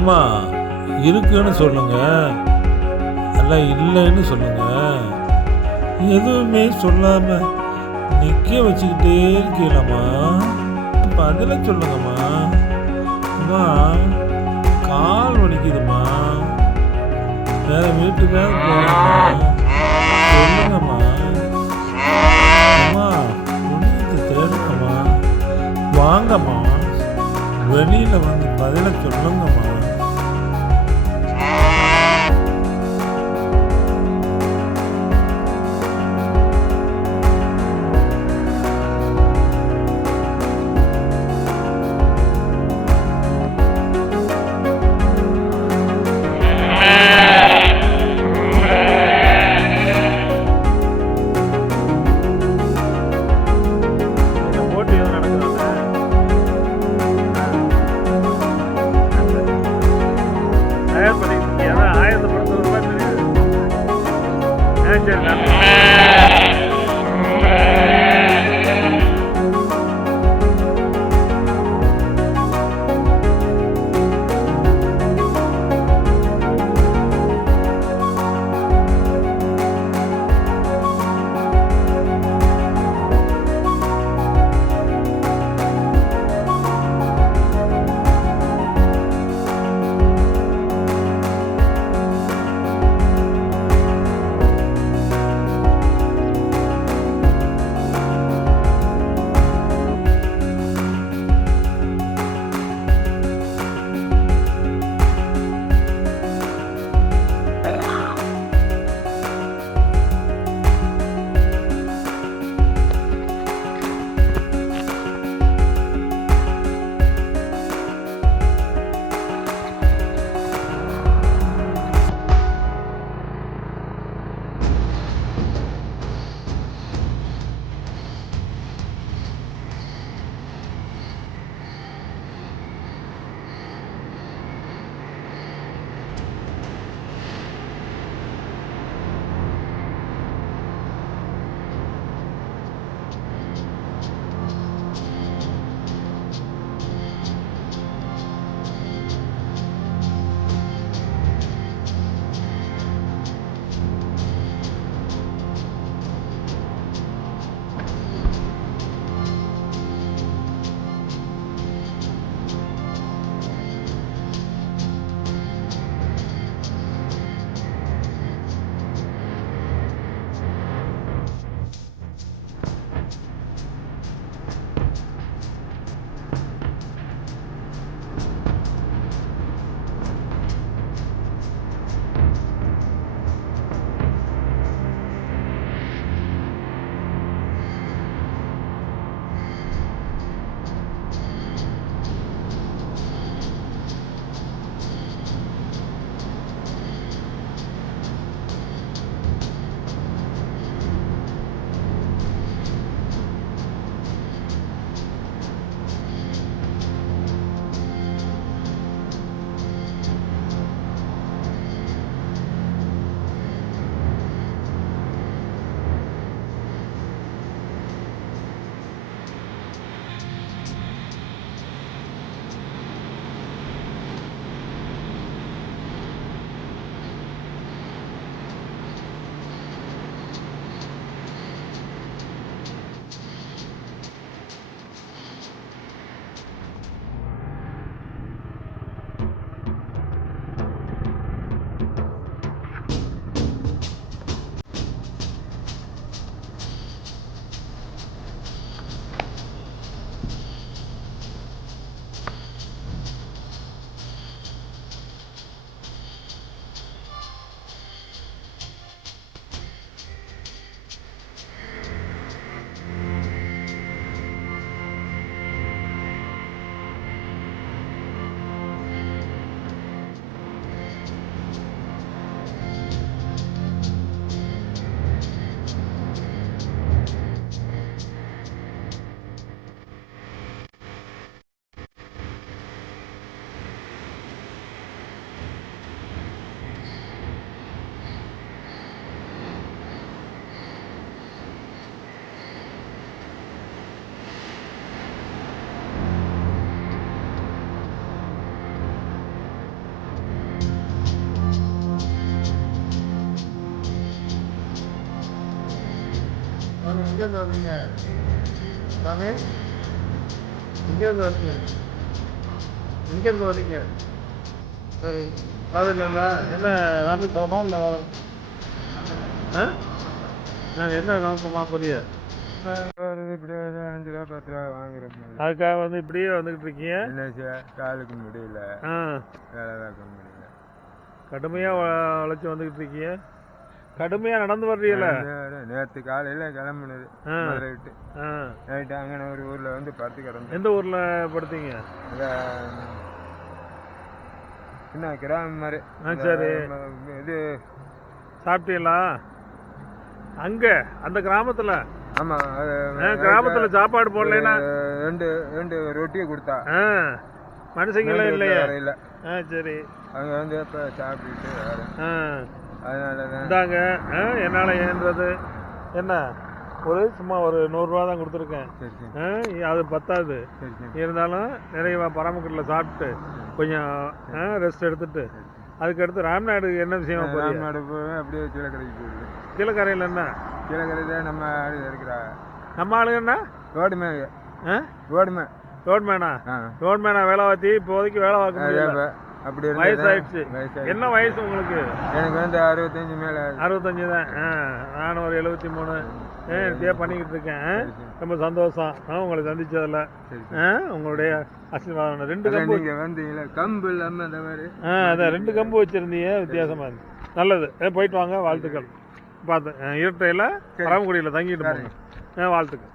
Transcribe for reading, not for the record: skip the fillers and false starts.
ஏம்மா இருக்குன்னு சொல்லுங்க, அல்ல இல்லைன்னு சொல்லுங்க. எதுவுமே சொல்லாம நிற்க வச்சுக்கிட்டே இருக்கீங்களம்மா, பதில சொல்லுங்கம்மா. அம்மா கால் வலிக்குதும்மா, வேற வீட்டுக்காக போகலாமா? சொல்லுங்கம்மா. அம்மா புண்ணியத்தை தேடுங்கம்மா, வாங்கம்மா, வெளியில் வந்து பதில சொல்லுங்கம்மா. எங்கேருந்து வந்தீங்க சாமி? எங்கேருந்து வரீங்க? எங்கேருந்து வரீங்க? சரி வரீங்களா? என்ன வந்து போனோம் இல்லை ஆ நான் என்ன நோக்கமாக புரிய இப்படி 5 ரூபா 10 ரூபா வாங்குறேன். அதுக்காக வந்து இப்படியே வந்துக்கிட்டு இருக்கீங்க. என்ன காலுக்கு முடியல, ஆ வேலை பார்க்க முடியல. கடுமையாக உழைச்சி வந்துக்கிட்டு இருக்கீங்க. கடுமையாக நடந்து வர்றீங்கள. நேற்று காலையில் கிளம்புனது மதுரை விட்டு. நைட்டு அங்கே ஒரு ஊரில் வந்து படுத்து கிடந்தேன். எந்த ஊரில் படுத்தீங்க? என்ன கிராமம் மாதிரி. சரி இது சாப்பிட்டீங்களா அங்கே அந்த கிராமத்தில்? ஆமாம், கிராமத்தில் சாப்பாடு போடலைன்னா ரெண்டு ரொட்டியை கொடுத்தா மனுஷங்களும் இல்லையா? இல்லை. சரி அங்கே வந்து இப்போ சாப்பிட்டுட்டு வரேன். அதனால இந்தாங்க என்னால் ஏன்றது என்ன சும்மா ஒரு 100 ரூபா தான் கொடுத்துருக்கேன். அது பத்தாது. இருந்தாலும் நிறைய பரமக்குடியில் சாப்பிட்டு கொஞ்சம் ரெஸ்ட் எடுத்துட்டு அதுக்கடுத்து ராம்நாடு என்ன விஷயம்? ராம்நாடு போய் அப்படியே கீழக்கரைக்கு போயிடுது. கீழக்கரையில் என்ன? கீழக்கரையில் நம்ம ஆளு இருக்கிறா. நம்ம ஆளுங்கன்னா ரோடுமே ரோட்மேனா? ரோட்மேனா வேலைவாத்தி இப்போதைக்கு வேலை பார்க்க முடியல. அப்படி வயசாயிடுச்சு. என்ன வயசு உங்களுக்கு? எனக்கு வந்து 65 மேலே. 65 தான். நானும் ஒரு 73 இப்படியே பண்ணிக்கிட்டு இருக்கேன். ரொம்ப சந்தோஷம் உங்களை சந்திச்சதில்ல. உங்களுடைய ஆசீர்வாதம். 2 கம்பு வந்தீங்களா? கம்பு இல்லாமல் அந்த மாதிரி அதான் 2 கம்பு வச்சுருந்தீங்க, வித்தியாசமாக இருந்து. நல்லது. போயிட்டு வாங்க, வாழ்த்துக்கள். பார்த்து இரட்டையில் பரமக்குடியில் தங்கிட்டு போங்க. வாழ்த்துக்கள்.